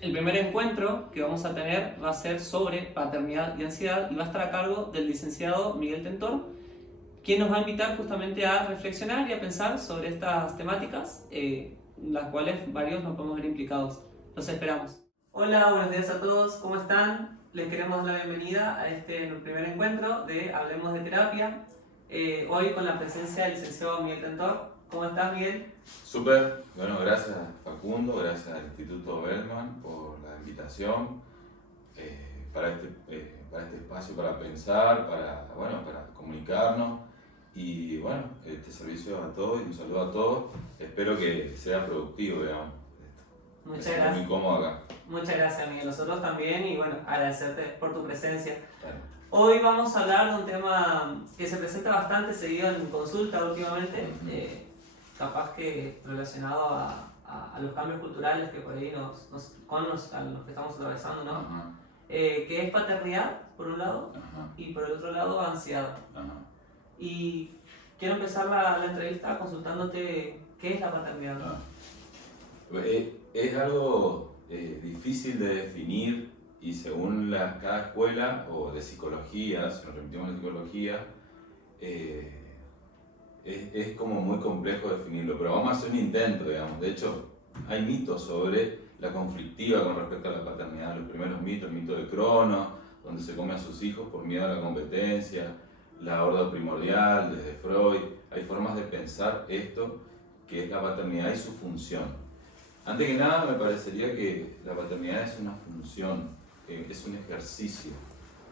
El primer encuentro que vamos a tener va a ser sobre paternidad y ansiedad y va a estar a cargo del licenciado Miguel Tentor, quien nos va a invitar justamente a reflexionar y a pensar sobre estas temáticas, las cuales varios nos podemos ver implicados. Los esperamos. Hola, buenos días a todos, ¿cómo están? Les queremos dar la bienvenida a este primer encuentro de Hablemos de Terapia. Hoy con la presencia del licenciado Miguel Tentor. ¿Cómo estás, Miguel? Súper, bueno, gracias Facundo, gracias al Instituto Bellman por la invitación para este espacio, para pensar, para comunicarnos y bueno, este servicio a todos y un saludo a todos. Espero que sea productivo, digamos. Muchas gracias. Muy cómodo acá. Muchas gracias, Miguel. Nosotros también y bueno, agradecerte por tu presencia. Bueno, Hoy vamos a hablar de un tema que se presenta bastante seguido en consulta últimamente, capaz que relacionado a los cambios culturales que por ahí a los que estamos atravesando, ¿no? ajá, Que es paternidad, por un lado, ajá, y por el otro lado, ansiedad. ajá. Y quiero empezar la entrevista consultándote qué es la paternidad. Ah. Es algo difícil de definir y según cada escuela o de psicología, si nos remitimos a la psicología, es como muy complejo definirlo, pero vamos a hacer un intento, digamos. De hecho, hay mitos sobre la conflictiva con respecto a la paternidad. Los primeros mitos, el mito de Cronos, donde se come a sus hijos por miedo a la competencia, la horda primordial, desde Freud. Hay formas de pensar esto, que es la paternidad y su función. Antes que nada, me parecería que la paternidad es una función, es un ejercicio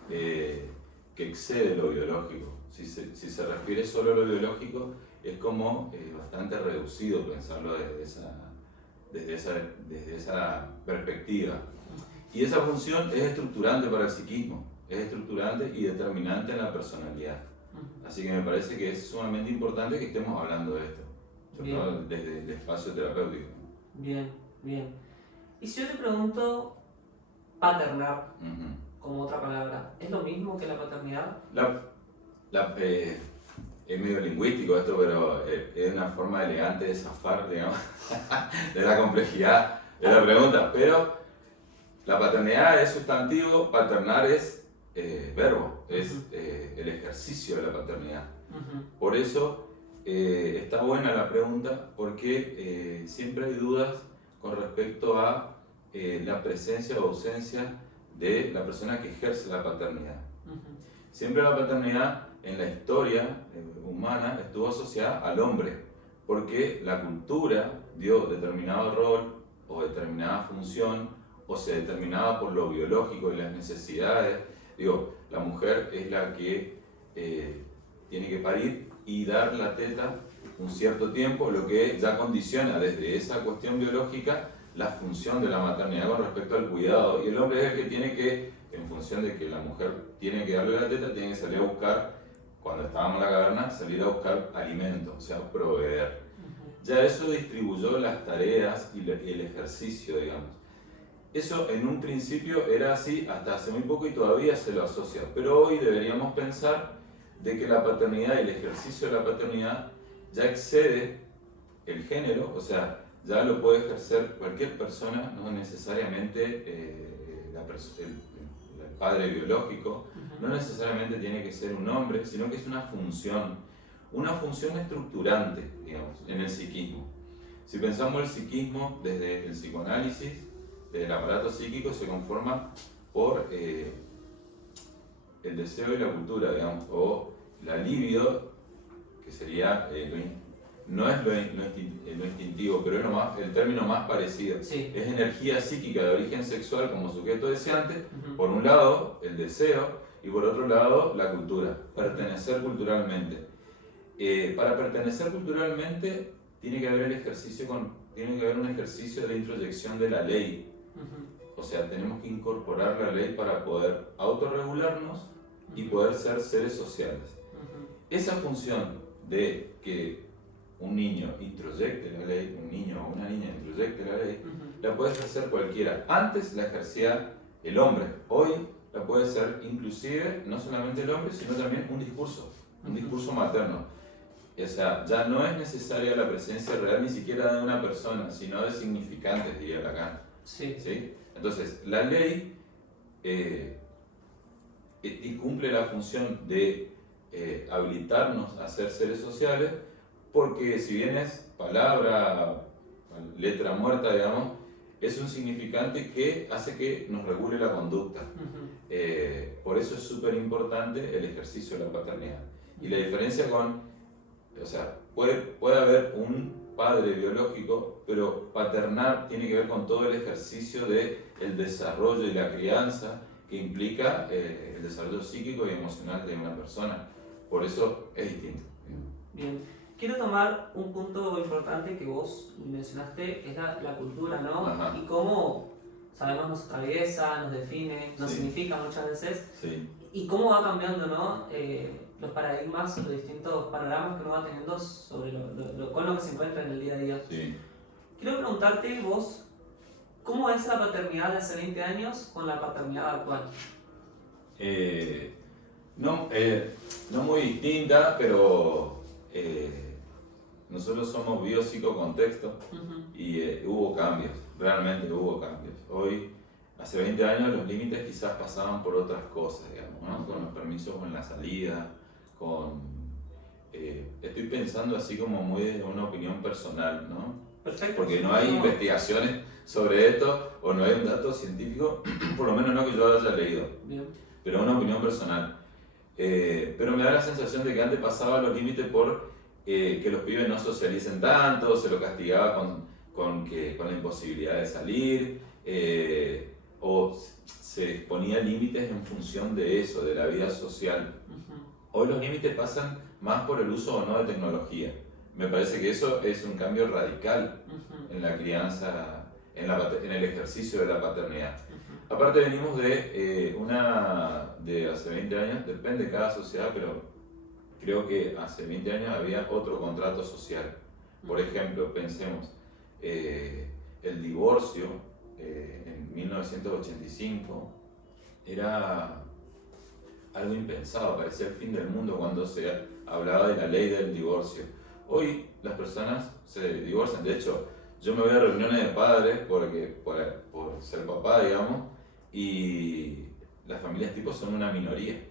que excede lo biológico. Si se refiere solo a lo biológico, es como bastante reducido pensarlo desde esa perspectiva. Y esa función es estructurante para el psiquismo, es estructurante y determinante en la personalidad. Así que me parece que es sumamente importante que estemos hablando de esto, sobre todo desde el espacio terapéutico. Bien, bien. Y si yo te pregunto paternar, como otra palabra, ¿es lo mismo que la paternidad? Es medio lingüístico esto, pero es una forma elegante de zafar, digamos, de la complejidad de la pregunta. Pero la paternidad es sustantivo, paternar es verbo, es el ejercicio de la paternidad. Por eso está buena la pregunta, porque siempre hay dudas con respecto a la presencia o ausencia de la persona que ejerce la paternidad. Siempre la paternidad en la historia humana estuvo asociada al hombre, porque la cultura dio determinado rol o determinada función, o se determinaba por lo biológico y las necesidades. Digo, la mujer es la que tiene que parir y dar la teta un cierto tiempo, lo que ya condiciona desde esa cuestión biológica la función de la maternidad con respecto al cuidado. Y el hombre es el que tiene que, en función de que la mujer tiene que darle la teta, tiene que salir a buscar, cuando estábamos en la caverna, salir a buscar alimento, o sea, proveer. Ya eso distribuyó las tareas y el ejercicio, digamos. Eso en un principio era así hasta hace muy poco y todavía se lo asocia, pero hoy deberíamos pensar de que la paternidad y el ejercicio de la paternidad ya excede el género, o sea, ya lo puede ejercer cualquier persona, no necesariamente el padre biológico, no necesariamente tiene que ser un hombre, sino que es una función estructurante, digamos, en el psiquismo. Si pensamos el psiquismo desde el psicoanálisis, desde el aparato psíquico, se conforma por el deseo y la cultura, digamos, o la libido, que sería, no es lo instintivo, pero es el término más parecido. Sí. Es energía psíquica de origen sexual como sujeto deseante, por un lado el deseo y por otro lado la cultura, pertenecer culturalmente. Para pertenecer culturalmente tiene que haber un ejercicio de la introyección de la ley. O sea, tenemos que incorporar la ley para poder autorregularnos y poder ser seres sociales. Esa función de que un niño introyecte la ley, un niño o una niña introyecte la ley, la puede ejercer cualquiera. Antes la ejercía el hombre, hoy la puede ser inclusive no solamente el hombre, sino también un discurso materno. O sea, ya no es necesaria la presencia real ni siquiera de una persona, sino de significantes, diría Lacan. Sí. ¿Sí? Entonces, la ley cumple la función de habilitarnos a ser seres sociales, porque si bien es palabra, letra muerta, digamos, es un significante que hace que nos regule la conducta. Por eso es súper importante el ejercicio de la paternidad. Y la diferencia con, o sea, puede haber un padre biológico, pero paternar tiene que ver con todo el ejercicio del desarrollo y la crianza que implica el desarrollo psíquico y emocional de una persona. Por eso es distinto. Bien. Quiero tomar un punto importante que vos mencionaste, que es la cultura, ¿no? Ajá. Y cómo sabemos nos atraviesa, nos define, nos Sí. significa muchas veces. Sí. Y cómo va cambiando, ¿no? Los paradigmas, los distintos panoramas que uno va teniendo sobre con lo que se encuentra en el día a día. Sí. Quiero preguntarte vos, ¿cómo es la paternidad de hace 20 años con la paternidad actual? No muy distinta, pero nosotros somos biopsicocontexto y hubo cambios, realmente hubo cambios. Hoy, hace 20 años, los límites quizás pasaban por otras cosas, digamos, ¿no? Con los permisos en la salida, estoy pensando así como muy de una opinión personal, ¿no? Perfecto. Porque no hay investigaciones sobre esto, o no hay un dato científico, por lo menos no que yo haya leído. Bien. Pero una opinión personal. Pero me da la sensación de que antes pasaba los límites por que los pibes no socialicen tanto, se lo castigaba con la imposibilidad de salir, o se ponía límites en función de eso, de la vida social. Hoy los límites pasan más por el uso o no de tecnología. Me parece que eso es un cambio radical en la crianza, en el ejercicio de la paternidad. Aparte venimos de hace 20 años, depende de cada sociedad, pero creo que hace 20 años había otro contrato social. Por ejemplo, pensemos, el divorcio en 1985 era algo impensado, parecía el fin del mundo cuando se hablaba de la ley del divorcio. Hoy las personas se divorcian, de hecho, yo me voy a reuniones de padres por ser papá, digamos, y las familias tipo son una minoría.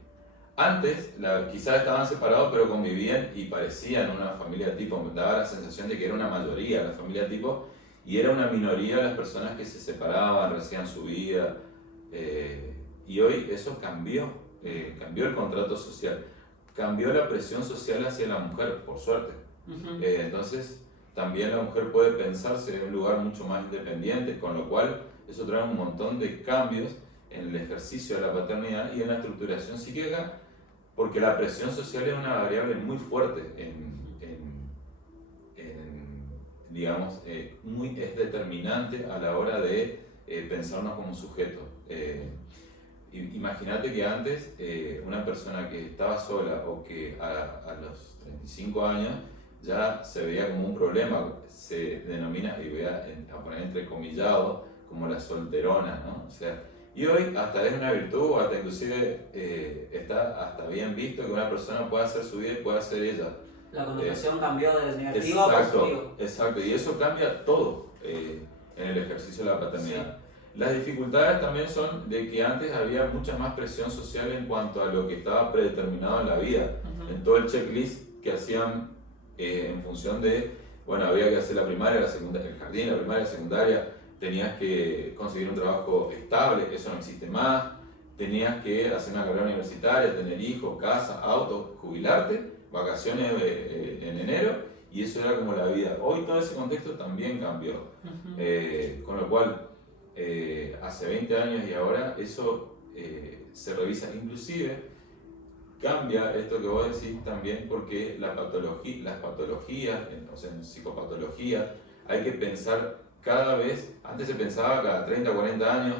Antes quizás estaban separados pero convivían y parecían una familia tipo, me daba la sensación de que era una mayoría la familia tipo y era una minoría las personas que se separaban, rehacían su vida, y hoy eso cambió, cambió el contrato social, cambió la presión social hacia la mujer, por suerte. Entonces también la mujer puede pensarse en un lugar mucho más independiente, con lo cual eso trae un montón de cambios en el ejercicio de la paternidad y en la estructuración psíquica, porque la presión social es una variable muy fuerte, digamos, es determinante a la hora de pensarnos como sujetos. Imagínate que antes una persona que estaba sola o que a los 35 años ya se veía como un problema, se denomina, y voy a poner entrecomillado, como la solterona, ¿no? O sea, y hoy hasta es una virtud, hasta inclusive está hasta bien visto que una persona pueda hacer su vida y pueda ser ella. La connotación cambió de negativo a positivo. Exacto, y eso cambia todo en el ejercicio de la paternidad. Sí. Las dificultades también son de que antes había mucha más presión social en cuanto a lo que estaba predeterminado en la vida, en todo el checklist que hacían en función de, bueno, había que hacer la primaria, la secundaria, el jardín, la primaria, la secundaria, tenías que conseguir un trabajo estable, eso no existe más, tenías que hacer una carrera universitaria, tener hijos, casa, auto, jubilarte, vacaciones en enero, y eso era como la vida. Hoy todo ese contexto también cambió, con lo cual hace 20 años y ahora eso se revisa, inclusive cambia esto que vos decís también porque las patologías, o sea, en psicopatología, hay que pensar cada vez, antes se pensaba cada 30 o 40 años,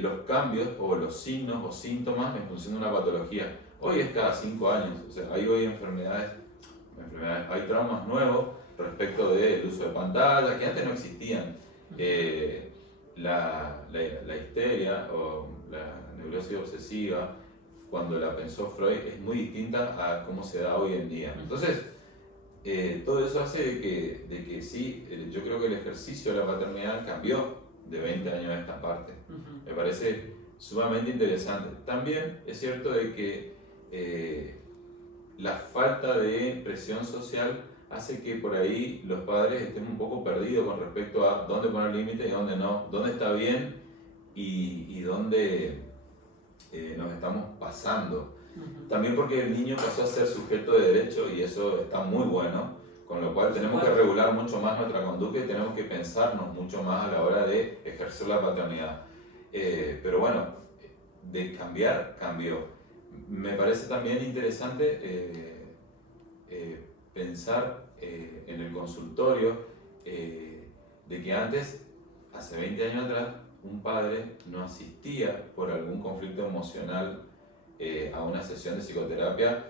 los cambios o los signos o síntomas en función de una patología. Hoy es cada 5 años, o sea, hay hoy enfermedades, hay traumas nuevos respecto del uso de pantallas que antes no existían. La histeria o la neurosis obsesiva, cuando la pensó Freud, es muy distinta a cómo se da hoy en día. Entonces, todo eso hace de que sí, yo creo que el ejercicio de la paternidad cambió de 20 años a esta parte. Ujú. Me parece sumamente interesante. También es cierto de que la falta de presión social hace que por ahí los padres estén un poco perdidos con respecto a dónde poner límites y dónde no, dónde está bien y dónde nos estamos pasando. Ujú. También porque el niño pasó a ser sujeto de derecho y eso está muy bueno, con lo cual tenemos que regular mucho más nuestra conducta y tenemos que pensarnos mucho más a la hora de ejercer la paternidad. Pero bueno, de cambiar, cambió. Me parece también interesante pensar en el consultorio de que antes, hace 20 años atrás, un padre no asistía por algún conflicto emocional a una sesión de psicoterapia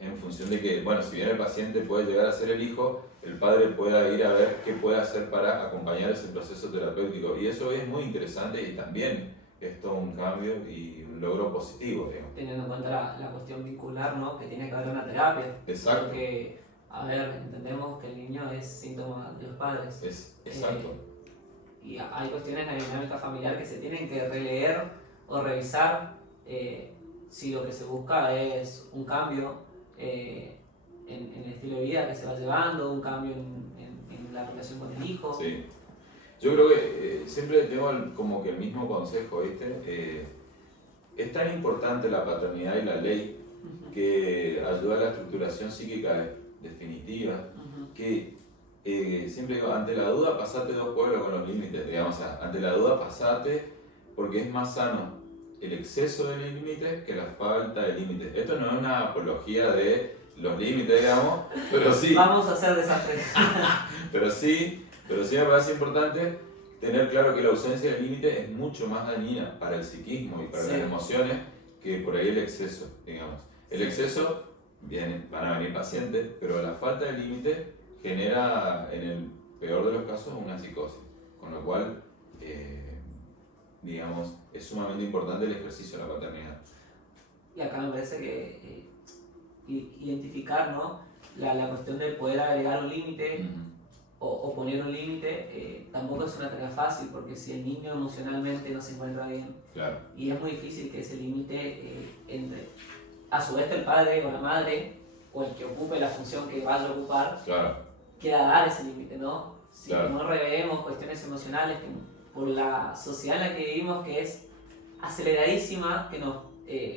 en función de que, bueno, si bien el paciente puede llegar a ser el hijo, el padre pueda ir a ver qué puede hacer para acompañar ese proceso terapéutico. Y eso es muy interesante y también es todo un cambio y un logro positivo, digamos. Teniendo en cuenta la cuestión vincular, ¿no? Que tiene que haber una terapia. Exacto. Porque, a ver, entendemos que el niño es síntoma de los padres. Exacto. Y hay cuestiones de dinámica familiar que se tienen que releer o revisar si lo que se busca es un cambio en el estilo de vida que se va llevando, un cambio en la relación con el hijo. Sí. Yo creo que siempre tengo como que el mismo consejo, ¿viste? Es tan importante la paternidad y la ley que ayuda a la estructuración psíquica definitiva, que siempre digo, ante la duda pasate 2 pueblos con los límites, digamos, o sea, ante la duda pasate porque es más sano el exceso de límites que la falta de límites. Esto no es una apología de los límites, digamos, pero sí. Vamos a hacer desastres. pero sí me parece importante tener claro que la ausencia de límite es mucho más dañina para el psiquismo y para las emociones que por ahí el exceso, digamos. El exceso, van a venir pacientes, pero la falta de límite genera, en el peor de los casos, una psicosis. Con lo cual, digamos, es sumamente importante el ejercicio de la paternidad. Y acá me parece que identificar, ¿no? la cuestión de poder agregar un límite o poner un límite tampoco es una tarea fácil, porque si el niño emocionalmente no se encuentra bien, claro. Y es muy difícil que ese límite entre, a su vez, el padre o la madre o el que ocupe la función que vaya a ocupar, claro. quiera dar ese límite, ¿no? Si claro. no revemos cuestiones emocionales que por la sociedad en la que vivimos, que es aceleradísima, que nos,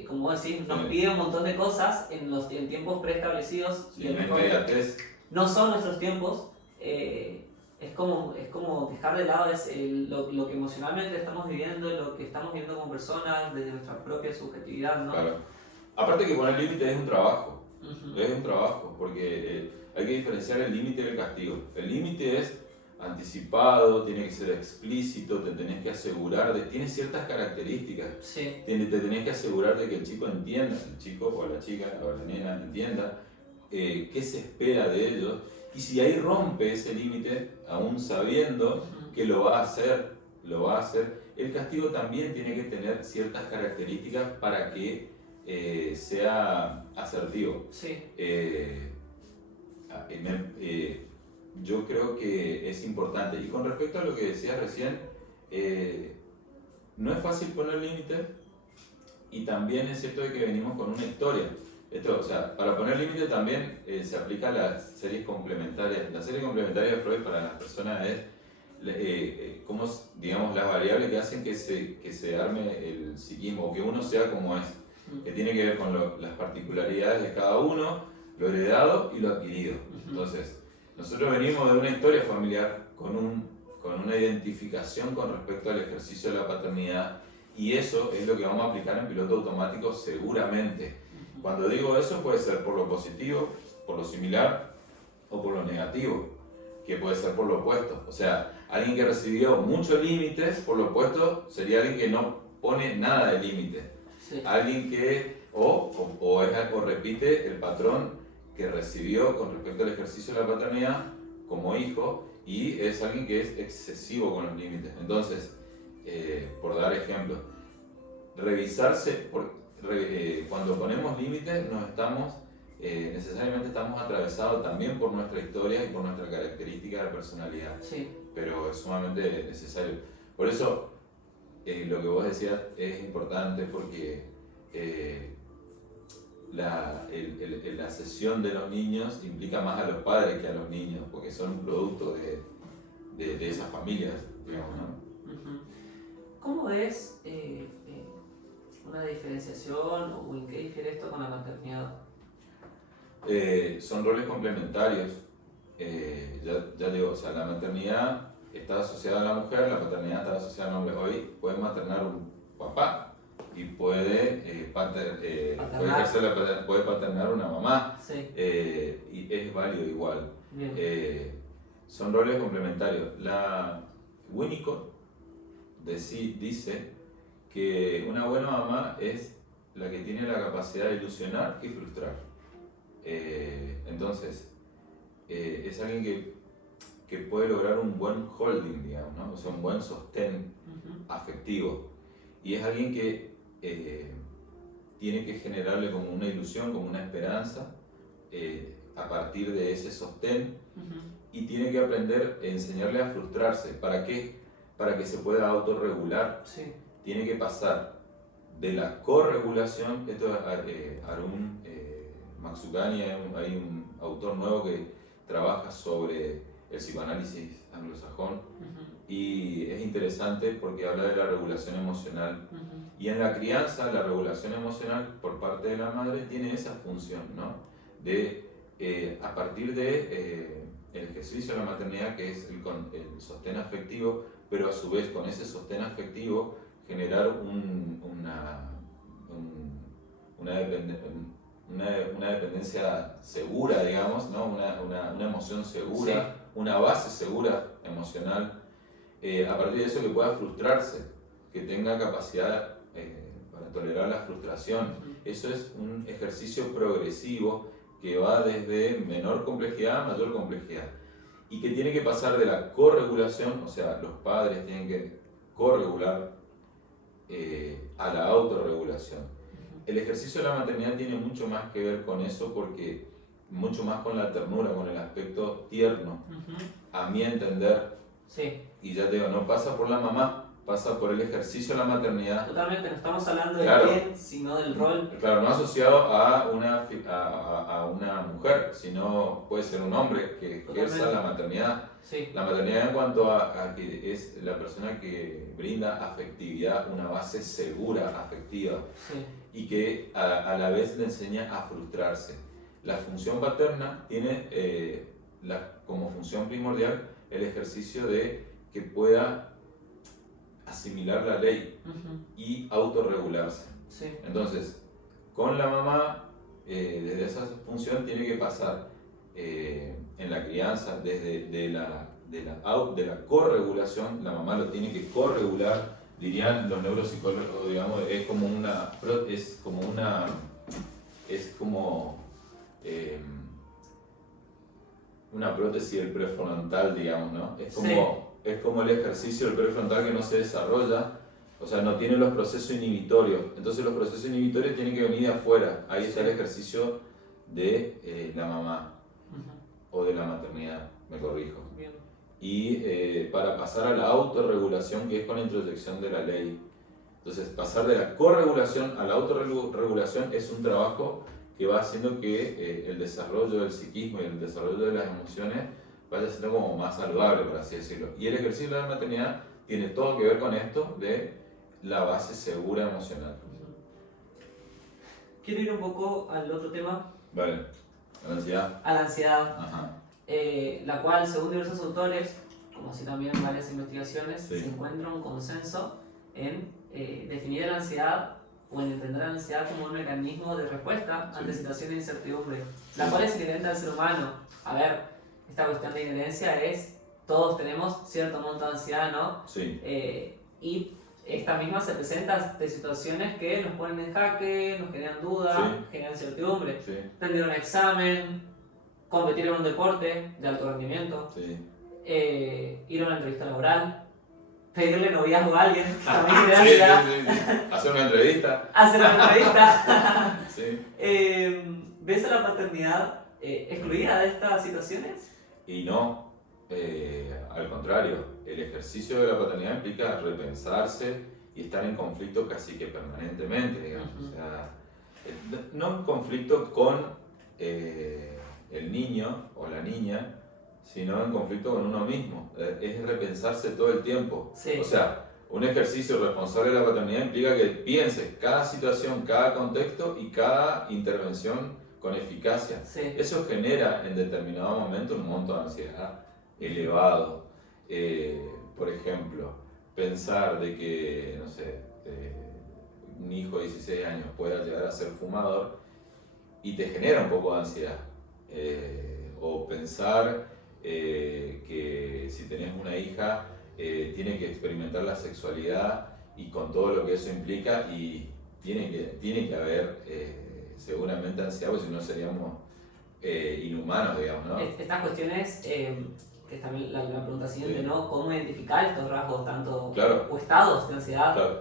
como vos decís, nos pide un montón de cosas en tiempos preestablecidos, sí, y el mejor no son nuestros tiempos. Es como dejar de lado lo que emocionalmente estamos viviendo, lo que estamos viendo como personas, desde nuestra propia subjetividad, ¿no? Claro. Aparte que poner límite es un trabajo, es un trabajo, porque hay que diferenciar el límite y el castigo. El límite es anticipado, tiene que ser explícito, te tenés que asegurar tiene ciertas características. Sí. Te tenés que asegurar de que el chico entienda, el chico o la chica o la nena entienda qué se espera de ellos. Y si ahí rompe ese límite, aún sabiendo que lo va a hacer, el castigo también tiene que tener ciertas características para que sea asertivo. Sí. Yo creo que es importante. Y con respecto a lo que decías recién, no es fácil poner límites y también es cierto de que venimos con una historia. Esto, o sea, para poner límite también se aplica a las series complementarias. La serie complementaria de Freud para las personas es como, digamos, las variables que hacen que se arme el psiquismo, o que uno sea como es, que tiene que ver con las particularidades de cada uno, lo heredado y lo adquirido. Entonces, nosotros venimos de una historia familiar con una identificación con respecto al ejercicio de la paternidad, y eso es lo que vamos a aplicar en piloto automático seguramente. Cuando digo eso puede ser por lo positivo, por lo similar o por lo negativo, que puede ser por lo opuesto. O sea, alguien que recibió muchos límites, por lo opuesto, sería alguien que no pone nada de límite. Sí. Alguien que o repite el patrón que recibió con respecto al ejercicio de la paternidad como hijo, y es alguien que es excesivo con los límites. Entonces, por dar ejemplo, revisarse, cuando ponemos límites necesariamente estamos atravesados también por nuestra historia y por nuestra característica de personalidad. Sí. Pero es sumamente necesario. Por eso lo que vos decías es importante porque la sesión de los niños implica más a los padres que a los niños, porque son un producto de esas familias, digamos, ¿no? Ujú. ¿Cómo ves una diferenciación o en qué difiere esto con la maternidad? Son roles complementarios. Ya digo, o sea, la maternidad está asociada a la mujer, la paternidad está asociada al hombre. Hoy puede maternar un papá y puede paternar una mamá, Sí. y es válido igual. Bien. Son roles complementarios. La Winnicott dice que una buena mamá es la que tiene la capacidad de ilusionar y frustrar. Entonces, es alguien que puede lograr un buen holding, digamos, ¿no? O sea, un buen sostén afectivo. Y es alguien que tiene que generarle como una ilusión, como una esperanza, a partir de ese sostén, y tiene que aprender a enseñarle a frustrarse. ¿Para qué? Para que se pueda autorregular. Sí. Tiene que pasar de la corregulación, esto es Arun Matsugani, hay un autor nuevo que trabaja sobre el psicoanálisis anglosajón, y es interesante porque habla de la regulación emocional. Y en la crianza, la regulación emocional por parte de la madre tiene esa función, ¿no? De, a partir de el ejercicio de la maternidad, que es el sostén afectivo, pero a su vez con ese sostén afectivo generar una dependencia segura, digamos, ¿no? Una emoción segura, sí, una base segura emocional, a partir de eso que pueda frustrarse, que tenga capacidad para tolerar la frustración. Eso es un ejercicio progresivo que va desde menor complejidad a mayor complejidad, y que tiene que pasar de la corregulación, o sea, los padres tienen que corregular, a la autorregulación. El ejercicio de la maternidad tiene mucho más que ver con eso, porque mucho más con la ternura, con el aspecto tierno, a mi entender. Sí. Y ya te digo, no pasa por la mamá, pasa por el ejercicio de la maternidad. Totalmente, no estamos hablando de Claro, quién, sino del rol. Claro, no asociado a una mujer, sino puede ser un hombre que ejerza la maternidad. Sí. La maternidad en cuanto a que es la persona que brinda afectividad, una base segura afectiva, sí, y que a la vez le enseña a frustrarse. La función paterna tiene como función primordial el ejercicio de que pueda asimilar la ley y autorregularse. Sí. Entonces, con la mamá, desde esa función tiene que pasar en la crianza, desde la corregulación. La mamá lo tiene que corregular, dirían los neuropsicólogos, digamos, es como una prótesis del prefrontal, digamos, ¿no? Es como el ejercicio del prefrontal que no se desarrolla, o sea, no tiene los procesos inhibitorios. Entonces los procesos inhibitorios tienen que venir de afuera. Ahí está el ejercicio de la mamá, o de la maternidad, me corrijo. Bien. Y para pasar a la autorregulación, que es con la introyección de la ley. Entonces, pasar de la corregulación a la autorregulación es un trabajo que va haciendo que el desarrollo del psiquismo y el desarrollo de las emociones vaya siendo como más saludable, por así decirlo. Y el ejercicio de la maternidad tiene todo que ver con esto de la base segura emocional. Quiero ir un poco al otro tema. Vale, a la ansiedad. A la ansiedad. Ajá. La cual, según diversos autores, como así también en varias investigaciones, sí, se encuentra un consenso en definir la ansiedad o en entender la ansiedad como un mecanismo de respuesta ante situaciones de incertidumbre, la cual es inherente al ser humano. A ver, esta cuestión de inherencia es, todos tenemos cierto monto de ansiedad, ¿no? Sí. Y esta misma se presenta de situaciones que nos ponen en jaque, nos generan dudas, sí, generan incertidumbre. Sí. Rendir un examen, competir en un deporte de alto rendimiento, sí, ir a una entrevista laboral, pedirle noviazgo a alguien, que también genera ansiedad. Sí. Hacer una entrevista. Hacer una entrevista. Sí. ¿Ves a la paternidad excluida de estas situaciones? Y no, al contrario, el ejercicio de la paternidad implica repensarse y estar en conflicto casi que permanentemente, digamos. O sea, no un conflicto con el niño o la niña, sino en conflicto con uno mismo. Es repensarse todo el tiempo. Sí. O sea, un ejercicio responsable de la paternidad implica que pienses cada situación, cada contexto y cada intervención con eficacia. Sí. Eso genera en determinado momento un monto de ansiedad elevado. Por ejemplo, pensar de que, no sé, un hijo de 16 años pueda llegar a ser fumador y te genera un poco de ansiedad. O pensar que si tenés una hija tiene que experimentar la sexualidad y con todo lo que eso implica, y tiene que haber seguramente ansiedad, porque si no seríamos inhumanos, digamos, ¿no? Estas cuestiones, que es también la pregunta siguiente, Sí. ¿no? ¿Cómo identificar estos rasgos tanto Claro. o estados de ansiedad? Claro,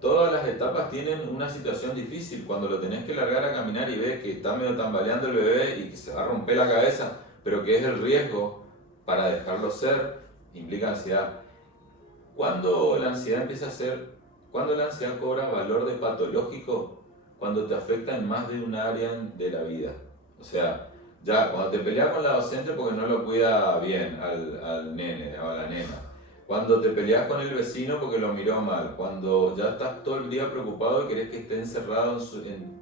todas las etapas tienen una situación difícil. Cuando lo tenés que largar a caminar y ves que está medio tambaleando el bebé y que se va a romper la cabeza, pero que es el riesgo para dejarlo ser, implica ansiedad. Cuando la ansiedad cuando la ansiedad cobra valor de patológico, cuando te afecta en más de un área de la vida. O sea, ya cuando te peleas con la docente porque no lo cuida bien al nene o a la nena. Cuando te peleas con el vecino porque lo miró mal. Cuando ya estás todo el día preocupado y querés que esté encerrado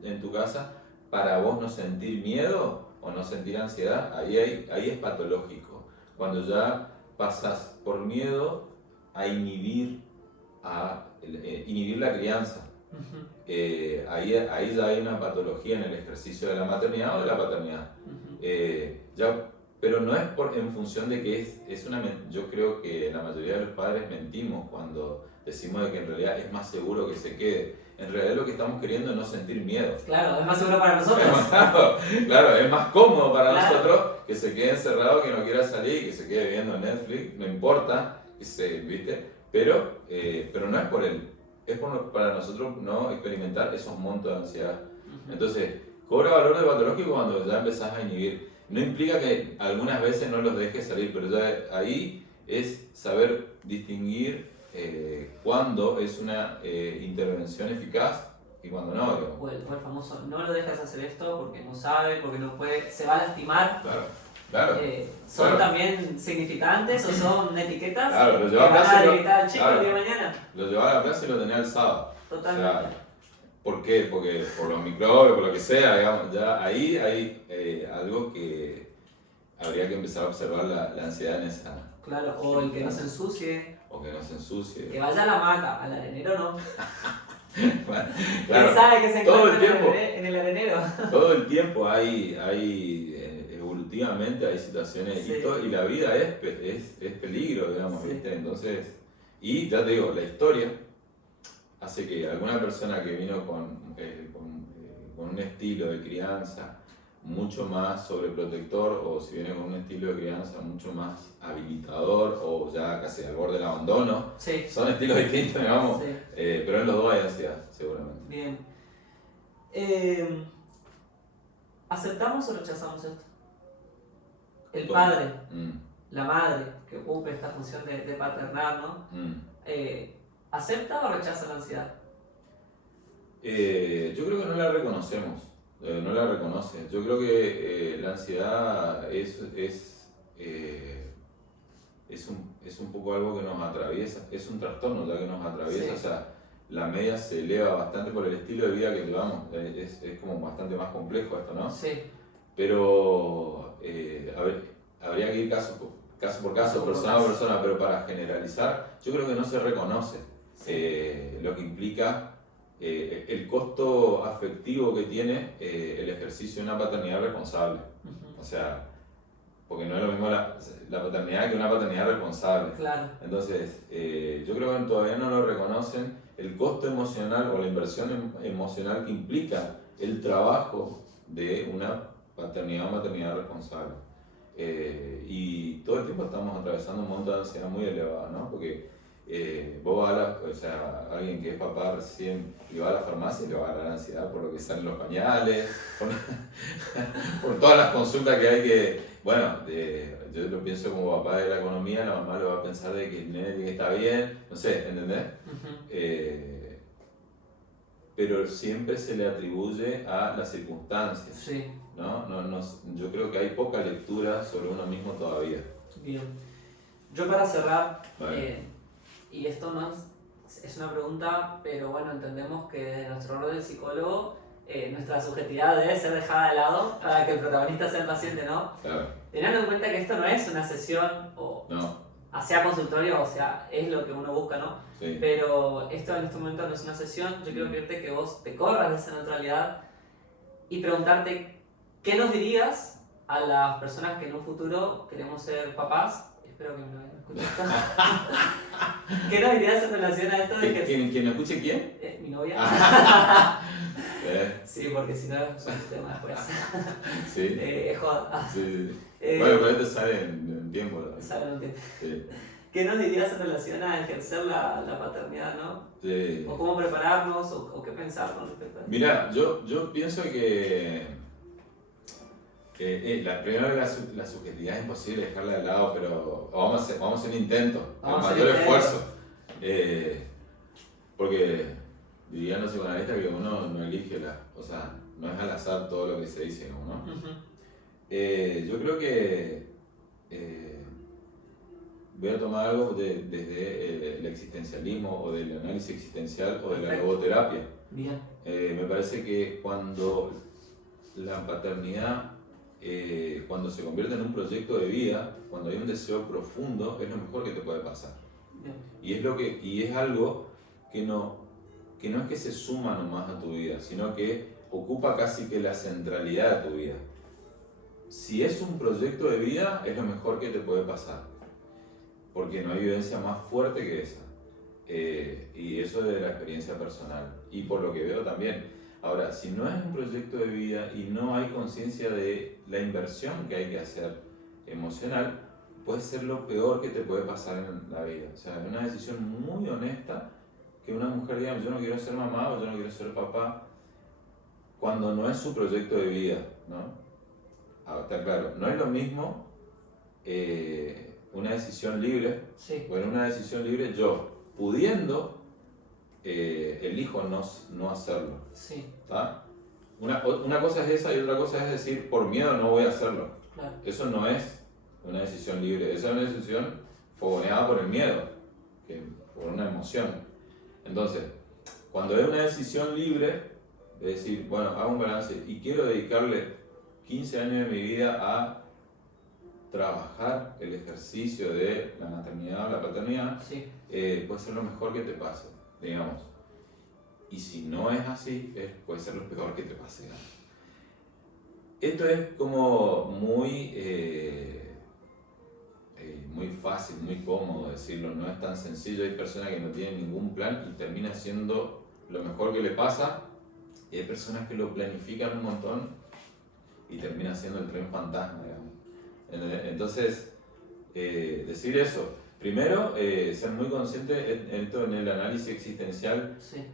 en tu casa para vos no sentir miedo o no sentir ansiedad, ahí es patológico. Cuando ya pasas por miedo a inhibir la crianza. Uh-huh. Ahí ya hay una patología en el ejercicio de la maternidad o de la paternidad. Uh-huh. Pero no es en función de que yo creo que la mayoría de los padres mentimos cuando decimos de que en realidad es más seguro que se quede. En realidad lo que estamos queriendo es no sentir miedo. Claro, es más seguro para nosotros. Claro, es más cómodo para Claro. nosotros que se quede encerrado, que no quiera salir, que se quede viendo Netflix, no importa, ¿viste? Pero no es por él, es para nosotros no experimentar esos montos de ansiedad. Uh-huh. Entonces, cobra valor de patológico cuando ya empezás a inhibir. No implica que algunas veces no los dejes salir, pero ya ahí es saber distinguir cuándo es una intervención eficaz y cuándo no. O el famoso, no lo dejas hacer esto porque no sabe, porque no puede, se va a lastimar. Claro. ¿Son claro. también significantes o son etiquetas Claro, lo que llevaba van a a clase, debilitar al chico claro. el día de mañana? Lo llevaba a la clase y lo tenía alzado. Totalmente. O sea, ¿por qué? Porque por los microbios, por lo que sea, digamos, ya ahí hay algo que habría que empezar a observar la ansiedad en esa. Claro, o el que no se ensucie. O que no se ensucie. Que vaya a la hamaca, al arenero no. Bueno, ¿Quién claro, sabe que se todo el encuentra tiempo. en el arenero? Todo el tiempo hay evolutivamente hay situaciones Sí. y la vida es peligro, digamos, Sí. ¿viste? Entonces, y ya te digo, la historia hace que alguna persona que vino con un estilo de crianza mucho más sobreprotector, o si viene con un estilo de crianza mucho más habilitador, o ya casi al borde del abandono, Sí. son estilos distintos, digamos, Sí. pero en los dos hay ansiedad, seguramente. Bien. ¿Aceptamos o rechazamos esto? El padre, la madre, que ocupe esta función de paternar, ¿no? ¿Acepta o rechaza la ansiedad? Yo creo que no la reconocemos, no la reconoce. Yo creo que la ansiedad es un poco algo que nos atraviesa, es un trastorno ya que nos atraviesa. Sí. O sea, la media se eleva bastante por el estilo de vida que llevamos, es como bastante más complejo esto, ¿no? Sí. Pero habría que ir caso por caso, persona por persona, pero para generalizar, yo creo que no se reconoce. Sí. Lo que implica el costo afectivo que tiene el ejercicio de una paternidad responsable. Uh-huh. O sea, porque no es lo mismo la paternidad que una paternidad responsable. Claro. Entonces, yo creo que todavía no lo reconocen el costo emocional o la inversión emocional que implica el trabajo de una paternidad o maternidad responsable. Y todo el tiempo estamos atravesando un monto de ansiedad muy elevado, ¿no? Porque vos alguien que es papá recién y va a la farmacia y le va a dar ansiedad por lo que salen los pañales, por todas las consultas que hay bueno, yo lo pienso como papá de la economía, la mamá lo va a pensar de que el nene tiene que estar bien, no sé, ¿entendés? Pero siempre se le atribuye a las circunstancias, Sí. ¿no? Yo creo que hay poca lectura sobre uno mismo todavía. Bien. Yo para cerrar, Vale. y esto no es una pregunta, pero bueno, entendemos que desde nuestro rol de psicólogo, nuestra subjetividad debe ser dejada de lado para que el protagonista sea el paciente, ¿no? Claro. Teniendo en cuenta que esto no es una sesión, o sea consultorio, o sea, es lo que uno busca, ¿no? Sí. Pero esto en este momento no es una sesión, yo quiero pedirte que vos te corras de esa neutralidad y preguntarte qué nos dirías a las personas que en un futuro queremos ser papás. Espero que me lo hayan escuchado. ¿Qué nos dirías en relación a esto de que... ¿Quién lo escuche quién? Mi novia. Sí, porque si no es un tema después. Sí. Es joda. Sí. Bueno, pero esto sale en tiempo. Sale en un tiempo. Sí. ¿Qué nos dirías en relación a ejercer la paternidad, no? Sí. O cómo prepararnos, o qué pensar con respecto a esto. Mira, yo pienso que primero la subjetividad es imposible dejarla de lado, pero vamos a hacer un intento, el mayor esfuerzo. Porque dirían los psicoanalistas que uno no elige, o sea, no es al azar todo lo que se dice, ¿no? Yo creo que voy a tomar algo desde el existencialismo o del análisis existencial o de la logoterapia. Bien. Me parece que cuando la paternidad, cuando se convierte en un proyecto de vida, cuando hay un deseo profundo, es lo mejor que te puede pasar. Bien. Y es algo que no es que se suma nomás a tu vida, sino que ocupa casi que la centralidad de tu vida. Si es un proyecto de vida, es lo mejor que te puede pasar, porque no hay vivencia más fuerte que esa. Y eso es de la experiencia personal, y por lo que veo también. Ahora, si no es un proyecto de vida y no hay conciencia de la inversión que hay que hacer emocional, puede ser lo peor que te puede pasar en la vida. O sea, es una decisión muy honesta que una mujer diga, yo no quiero ser mamá o yo no quiero ser papá, cuando no es su proyecto de vida, ¿no? Está claro, no es lo mismo una decisión libre. Sí. Bueno, una decisión libre yo, pudiendo, elijo no hacerlo. Sí. ¿Tá? Una cosa es esa y otra cosa es decir, por miedo no voy a hacerlo. Claro. Eso no es una decisión libre, esa es una decisión fogoneada por el miedo, por una emoción. Entonces, cuando es una decisión libre, de decir, bueno, hago un balance y quiero dedicarle 15 años de mi vida a trabajar el ejercicio de la maternidad o la paternidad, sí. Puede ser lo mejor que te pase, digamos. Y si no es así, puede ser lo peor que te pase. Esto es como muy fácil, muy cómodo decirlo, no es tan sencillo. Hay personas que no tienen ningún plan y termina siendo lo mejor que le pasa, y hay personas que lo planifican un montón y termina siendo el tren fantasma, digamos. Entonces, decir eso, primero, ser muy consciente en el análisis existencial, sí.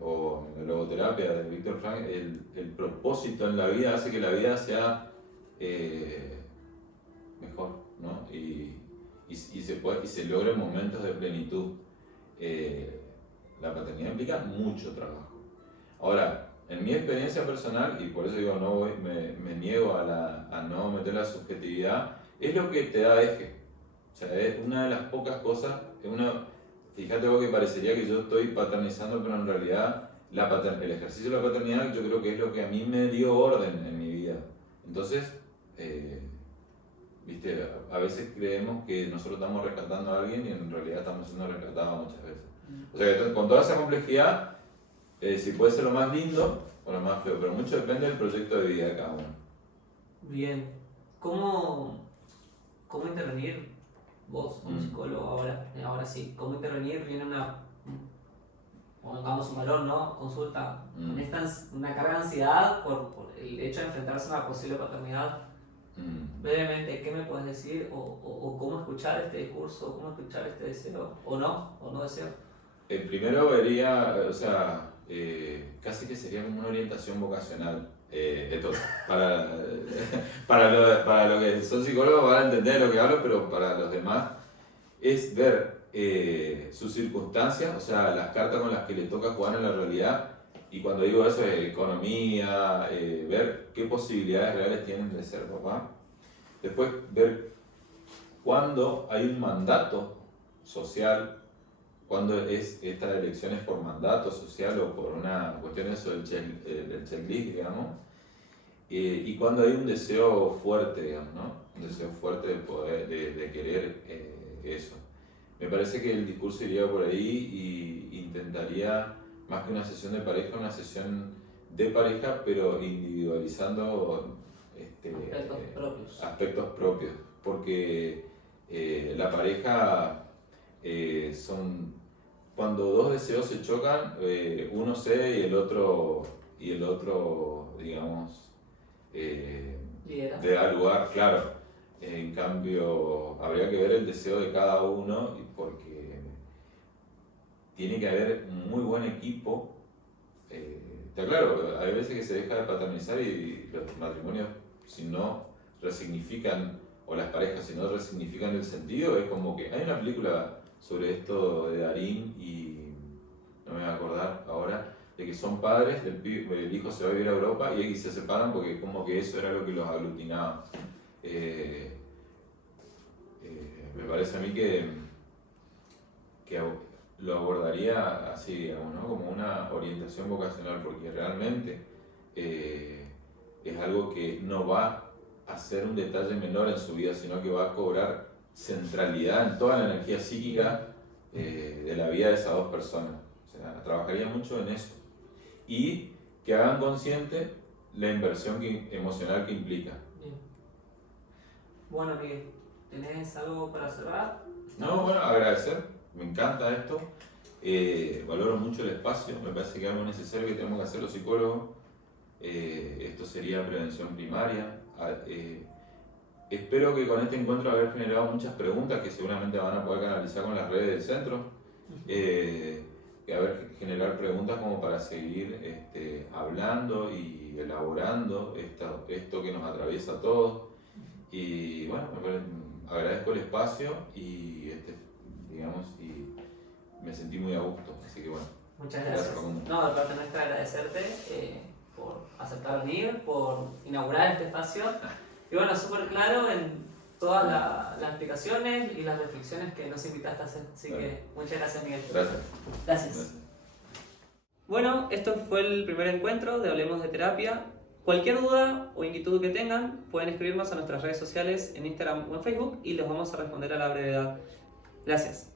O en la logoterapia de Víctor Frank, el propósito en la vida hace que la vida sea mejor, ¿no? Y se logren momentos de plenitud. La paternidad implica mucho trabajo. Ahora, en mi experiencia personal, y por eso digo, me niego a no meter la subjetividad, es lo que te da eje. O sea, es una de las pocas cosas, fíjate vos que parecería que yo estoy paternizando, pero en realidad el ejercicio de la paternidad yo creo que es lo que a mí me dio orden en mi vida. Entonces, ¿viste? A veces creemos que nosotros estamos rescatando a alguien y en realidad estamos siendo rescatados muchas veces. O sea, que con toda esa complejidad, si puede ser lo más lindo o lo más feo, pero mucho depende del proyecto de vida de cada uno. Bien. ¿Cómo intervenir vos como psicólogo ahora sí? ¿Cómo intervenir? Viene pongamos un valor, ¿no? Consulta. Con una carga de ansiedad por el hecho de enfrentarse a una posible paternidad. Brevemente, ¿qué me puedes decir? O cómo escuchar este discurso, cómo escuchar este deseo, o no deseo. Primero vería, o sea, casi que sería como una orientación vocacional. Esto, para, para lo que son psicólogos van a entender de lo que hablo, pero para los demás es ver sus circunstancias, o sea, las cartas con las que le toca jugar en la realidad. Y cuando digo eso es economía, ver qué posibilidades reales tienen de ser papá. Después ver cuándo hay un mandato social, cuándo es estas elecciones por mandato social o por una cuestión eso del checklist, digamos. Y cuándo hay un deseo fuerte, digamos, ¿no? Un deseo fuerte de poder, de querer eso. Me parece que el discurso iría por ahí y intentaría, más que una sesión de pareja, una sesión de pareja, pero individualizando aspectos propios. Porque la pareja son, cuando dos deseos se chocan, uno cede y el otro digamos, le da lugar, claro. En cambio, habría que ver el deseo de cada uno porque tiene que haber un muy buen equipo. Está claro, hay veces que se deja de paternizar y los matrimonios, si no resignifican, o las parejas, si no resignifican el sentido, es como que hay una película sobre esto de Darín y no me voy a acordar ahora, de que son padres, el hijo se va a vivir a Europa y se separan porque como que eso era lo que los aglutinaba. Me parece a mí que lo abordaría así, digamos, ¿no? Como una orientación vocacional, porque realmente es algo que no va a ser un detalle menor en su vida, sino que va a cobrar centralidad en toda la energía psíquica de la vida de esas dos personas. O sea, trabajaría mucho en eso. Y que hagan consciente la inversión emocional que implica. Bien. Bueno, Miguel, ¿tenés algo para cerrar? No, bueno, agradecer, me encanta esto, valoro mucho el espacio, me parece que es algo necesario que tenemos que hacer los psicólogos, esto sería prevención primaria. Espero que con este encuentro haber generado muchas preguntas que seguramente van a poder canalizar con las redes del centro, generar preguntas como para seguir hablando y elaborando esto que nos atraviesa a todos. Y bueno, agradezco el espacio y digamos, y me sentí muy a gusto, así que bueno. Muchas gracias. No, de parte nuestra agradecerte por aceptar venir, por inaugurar este espacio. Y bueno, súper claro en todas las explicaciones y las reflexiones que nos invitaste a hacer. Así que muchas gracias, Miguel. Gracias. Bueno, esto fue el primer encuentro de Hablemos de Terapia. Cualquier duda o inquietud que tengan, pueden escribirnos a nuestras redes sociales en Instagram o en Facebook y les vamos a responder a la brevedad. Gracias.